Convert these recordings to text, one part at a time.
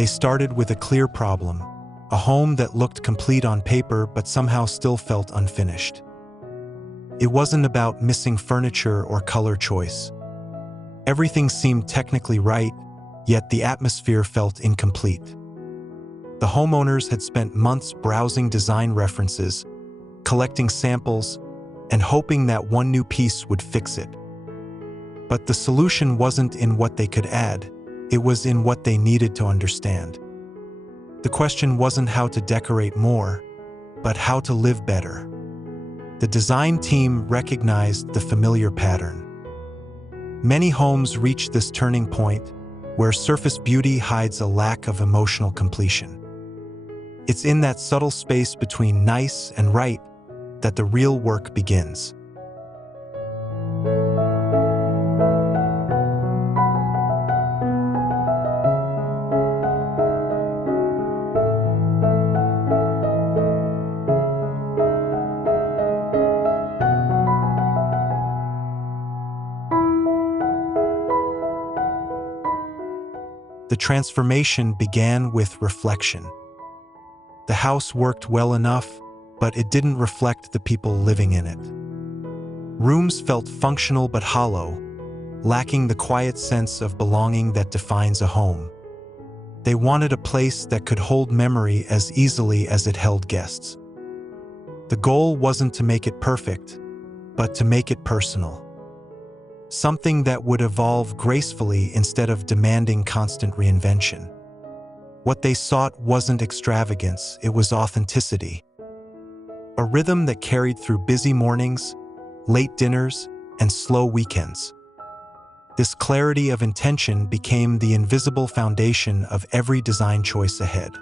They started with a clear problem, a home that looked complete on paper but somehow still felt unfinished. It wasn't about missing furniture or color choice. Everything seemed technically right, yet the atmosphere felt incomplete. The homeowners had spent months browsing design references, collecting samples, and hoping that one new piece would fix it. But the solution wasn't in what they could add, it was in what they needed to understand. The question wasn't how to decorate more, but how to live better. The design team recognized the familiar pattern. Many homes reach this turning point where surface beauty hides a lack of emotional completion. It's in that subtle space between nice and right that the real work begins. The transformation began with reflection. The house worked well enough, but it didn't reflect the people living in it. Rooms felt functional but hollow, lacking the quiet sense of belonging that defines a home. They wanted a place that could hold memory as easily as it held guests. The goal wasn't to make it perfect, but to make it personal. Something that would evolve gracefully instead of demanding constant reinvention. What they sought wasn't extravagance, it was authenticity. A rhythm that carried through busy mornings, late dinners, and slow weekends. This clarity of intention became the invisible foundation of every design choice ahead.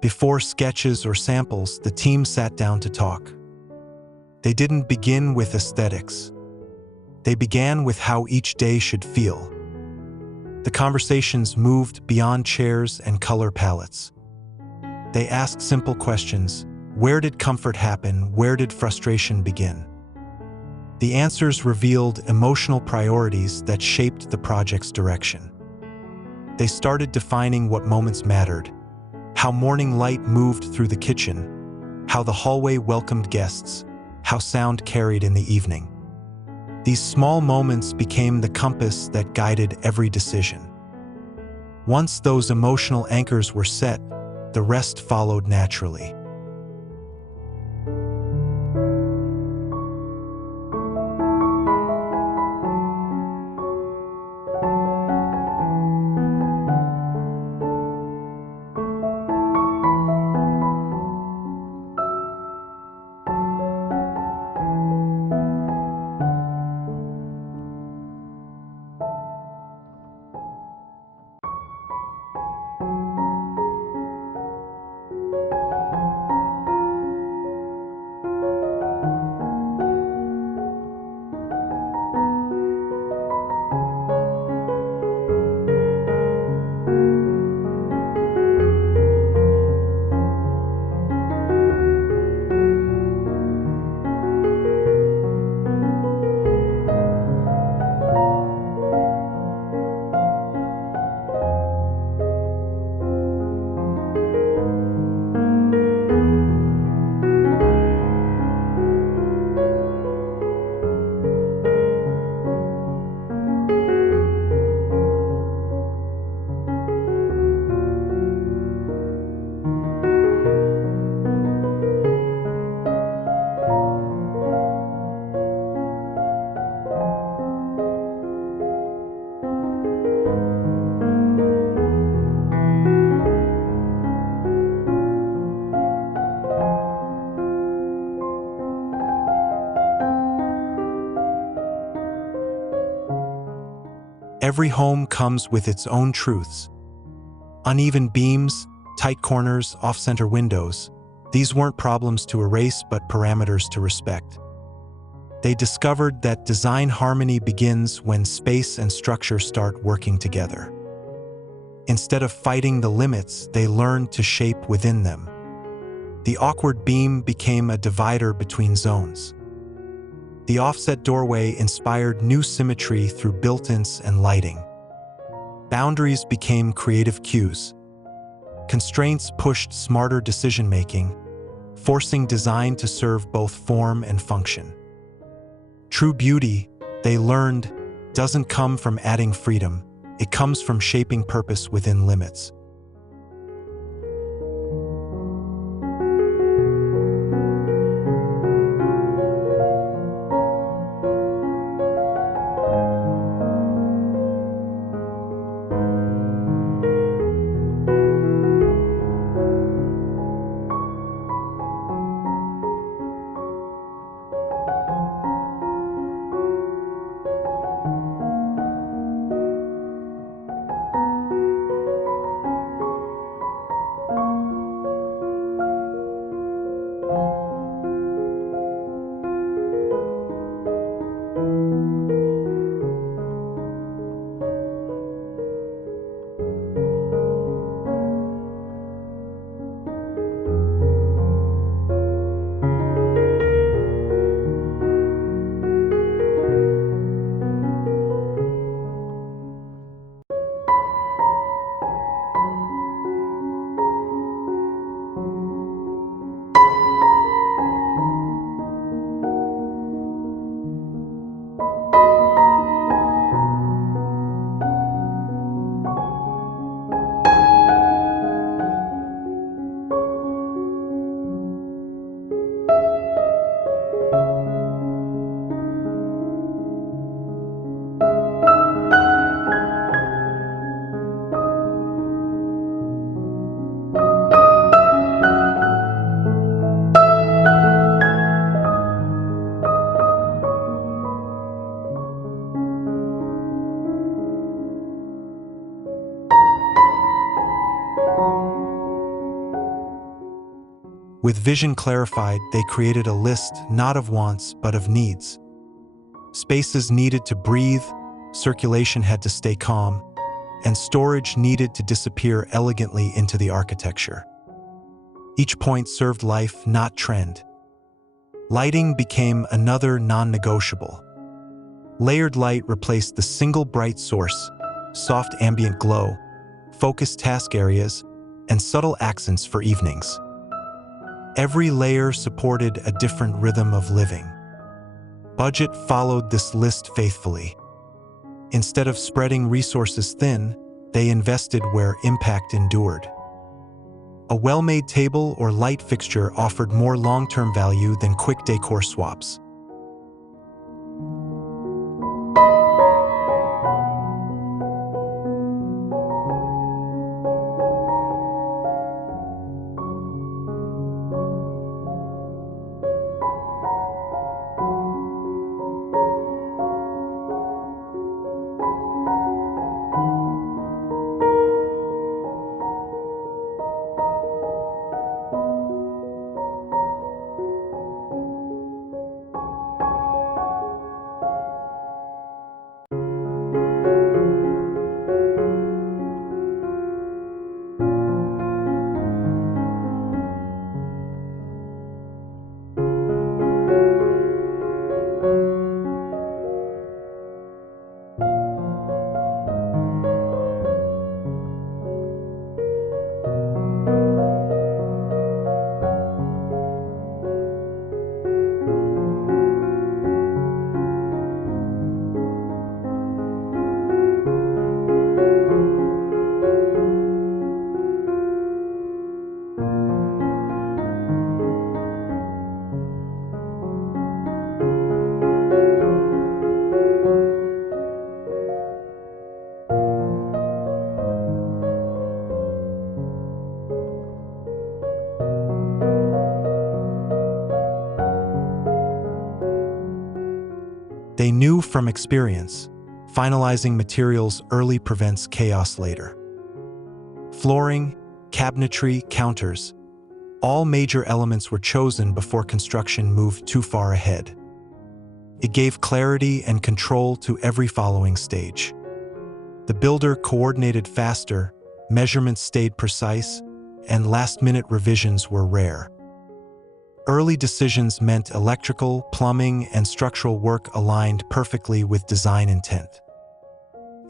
Before sketches or samples, the team sat down to talk. They didn't begin with aesthetics. They began with how each day should feel. The conversations moved beyond chairs and color palettes. They asked simple questions. Where did comfort happen? Where did frustration begin? The answers revealed emotional priorities that shaped the project's direction. They started defining what moments mattered, how morning light moved through the kitchen, how the hallway welcomed guests, how sound carried in the evening. These small moments became the compass that guided every decision. Once those emotional anchors were set, the rest followed naturally. Every home comes with its own truths. Uneven beams, tight corners, off-center windows. These weren't problems to erase but parameters to respect. They discovered that design harmony begins when space and structure start working together. Instead of fighting the limits, they learned to shape within them. The awkward beam became a divider between zones. The offset doorway inspired new symmetry through built-ins and lighting. Boundaries became creative cues. Constraints pushed smarter decision-making, forcing design to serve both form and function. True beauty, they learned, doesn't come from adding freedom. It comes from shaping purpose within limits. With vision clarified, they created a list not of wants but of needs. Spaces needed to breathe, circulation had to stay calm, and storage needed to disappear elegantly into the architecture. Each point served life, not trend. Lighting became another non-negotiable. Layered light replaced the single bright source, soft ambient glow, focused task areas, and subtle accents for evenings. Every layer supported a different rhythm of living. Budget followed this list faithfully. Instead of spreading resources thin, they invested where impact endured. A well-made table or light fixture offered more long-term value than quick decor swaps. They knew from experience, Finalizing materials early prevents chaos later. Flooring, cabinetry, counters. All major elements were chosen before construction moved too far ahead. It gave clarity and control to every following stage. The builder coordinated faster, measurements stayed precise, and last-minute revisions were rare. Early decisions meant electrical, plumbing, and structural work aligned perfectly with design intent.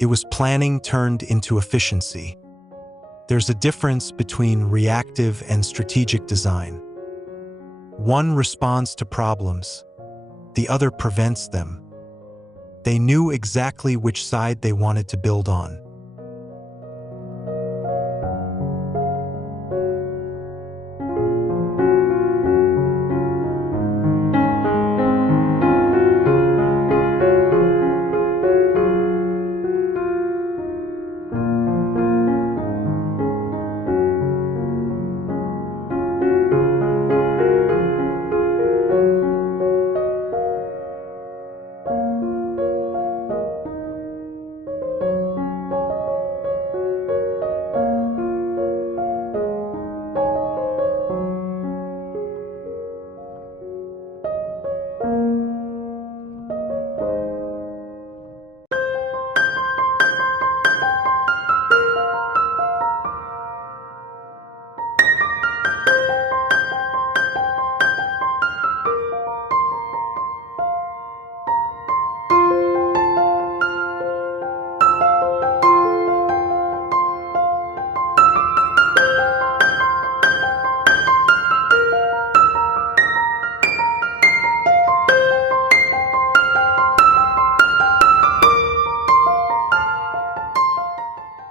It was planning turned into efficiency. There's a difference between reactive and strategic design. One responds to problems, the other prevents them. They knew exactly which side they wanted to build on.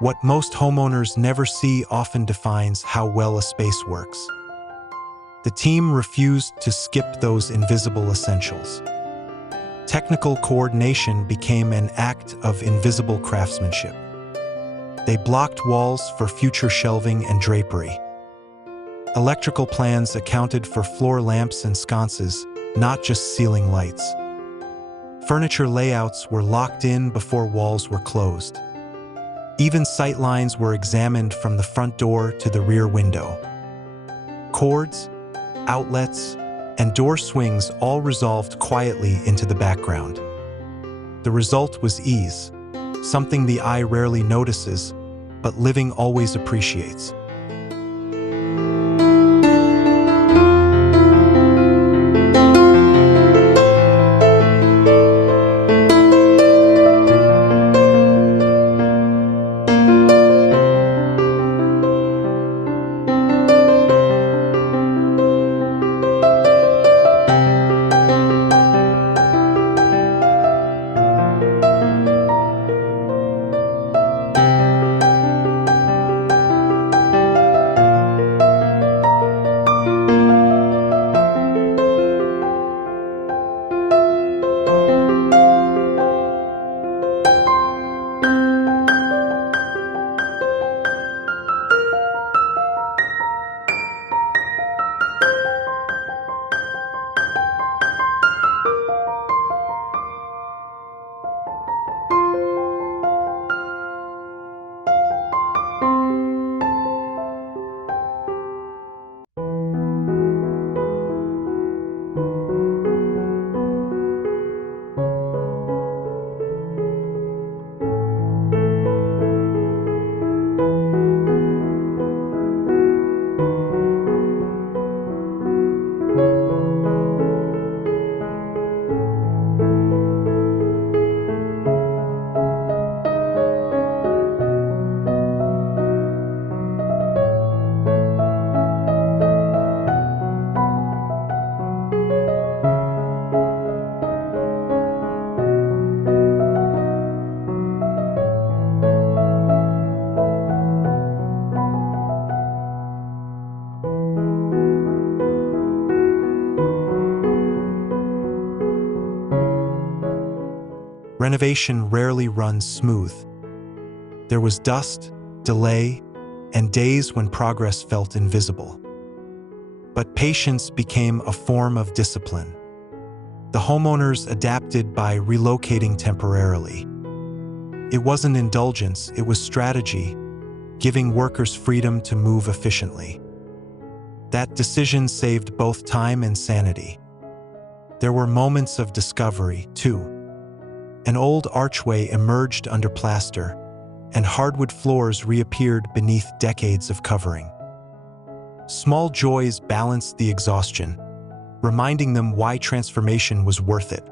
What most homeowners never see often defines how well a space works. The team refused to skip those invisible essentials. Technical coordination became an act of invisible craftsmanship. They blocked walls for future shelving and drapery. Electrical plans accounted for floor lamps and sconces, not just ceiling lights. Furniture layouts were locked in before walls were closed. Even sight lines were examined from the front door to the rear window. Cords, outlets, and door swings all resolved quietly into the background. The result was ease, something the eye rarely notices, but living always appreciates. Renovation rarely runs smooth. There was dust, delay, and days when progress felt invisible. But patience became a form of discipline. The homeowners adapted by relocating temporarily. It wasn't indulgence, it was strategy, giving workers freedom to move efficiently. That decision saved both time and sanity. There were moments of discovery, too. An old archway emerged under plaster, and hardwood floors reappeared beneath decades of covering. Small joys balanced the exhaustion, reminding them why transformation was worth it.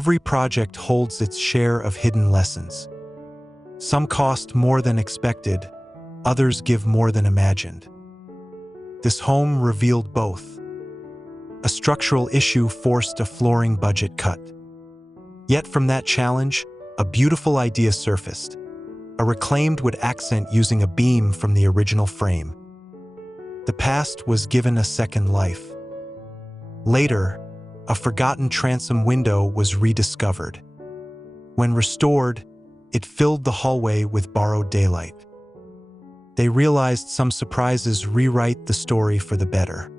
Every project holds its share of hidden lessons. Some cost more than expected, others give more than imagined. This home revealed both. A structural issue forced a flooring budget cut. Yet from that challenge, a beautiful idea surfaced. A reclaimed wood accent using a beam from the original frame. The past was given a second life. Later, a forgotten transom window was rediscovered. When restored, it filled the hallway with borrowed daylight. They realized some surprises rewrite the story for the better.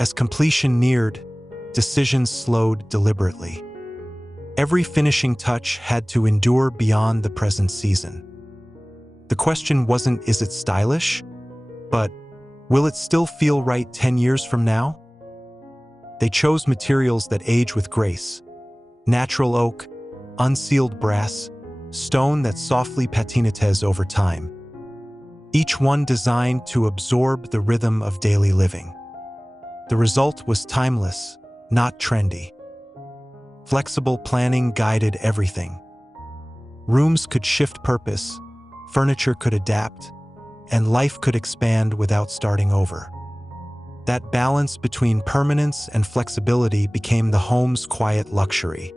As completion neared, decisions slowed deliberately. Every finishing touch had to endure beyond the present season. The question wasn't, is it stylish? But, will it still feel right 10 years from now? They chose materials that age with grace: natural oak, unsealed brass, stone that softly patinates over time. Each one designed to absorb the rhythm of daily living. The result was timeless, not trendy. Flexible planning guided everything. Rooms could shift purpose, furniture could adapt, and life could expand without starting over. That balance between permanence and flexibility became the home's quiet luxury.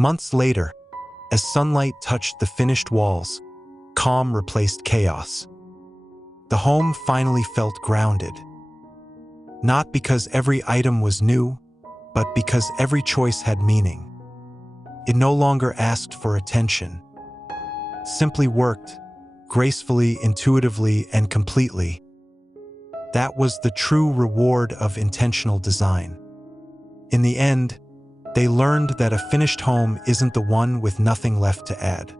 Months later, as sunlight touched the finished walls, calm replaced chaos. The home finally felt grounded. Not because every item was new, but because every choice had meaning. It no longer asked for attention. Simply worked, gracefully, intuitively, and completely. That was the true reward of intentional design. In the end, they learned that a finished home isn't the one with nothing left to add.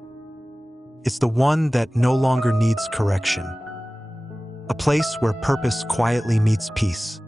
It's the one that no longer needs correction. A place where purpose quietly meets peace.